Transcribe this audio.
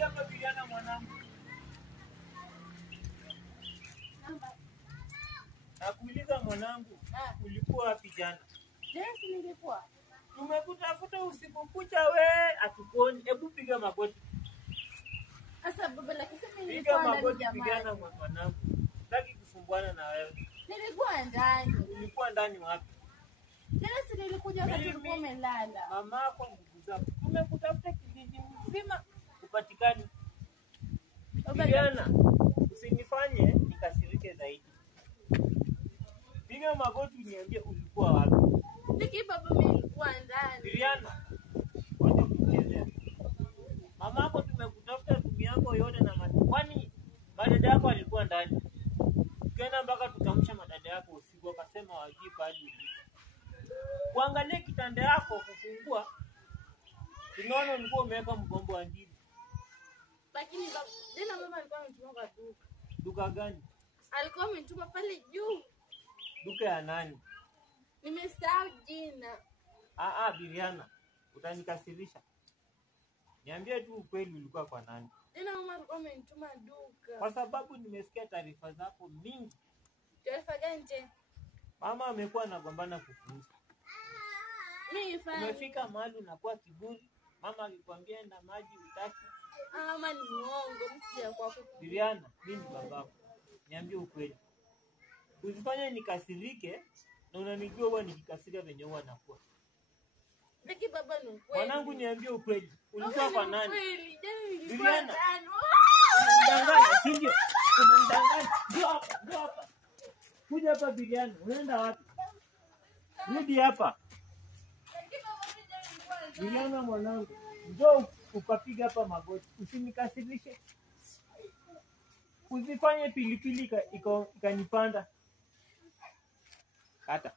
Kuja hapa Biriana mwanangu. Nakuuliza mwanangu, ulikuwa wapi jana? Yes, nilikuwa. Tumekutafuta usiku kucha hatukuoni. Hebu piga magoti. Sasa baba lakini mimi Piga nilikuwa ndani magoti jamani. Biriana mwanangu. Sitaki kusumbuana na wewe. Nilikuwa ndani. Ulikuwa ndani wapi? Yes, nilikuja wakati ulikuwa umelala. Mamako, ndugu zako. Tumekutafuta kijiji mzima upatikani. Biriana, usinifanye nikasirike zaidi. Piga magoti niambie ulikuwa wapi? Niki baba mimi nilikuwa ndani. Biriana, wacha kuchezea. Mamako tumekutafuta siku yako yote na kwani madada yako alikuwa ndani. Tukaenda mpaka tukamsha madada yako usiku akasema wajui pale ulipo. Kuangalia kitanda yako kufungua tunaona ulikuwa umeweka mgombo wa ndizi. Lakini baba, jana mama alikuwa ametuma kwa duka. Duka gani? Alikuwa ametuma pale juu. Duka ya nani? Nimesahau jina. Biriana, utanikasirisha. Niambie tu ukweli ulikuwa kwa nani? Jana mama alikuwa amenituma duka. Kwa sababu nimesikia taarifa zako mingi. Taarifa gani tena? Mama amekuwa anagombana kukuhusu. Mimi fanya. Umefika mahali unakuwa kiburi. Mama alikwambia enda maji utaki. Mama ni muongo, msije kwa Biriana, mimi ni babako. Niambie ukweli. Usifanye nikasirike na unanijua huwa nikikasirika venye huwa nakuwa. Lakini baba ni ukweli. Mwanangu niambie ukweli. Ulikuwa kwa nani? Ukweli, jana nilikuwa Biriana. ndani. Unanidanganya, si ndio? Unanidanganya. Njoo hapa. Kuja hapa Biriana. Unaenda wapi? Rudi hapa. Biriana mwanangu. Njoo ukapiga hapa magoti. Usinikasirishe. Usifanye pilipili ikanipanda. Kata.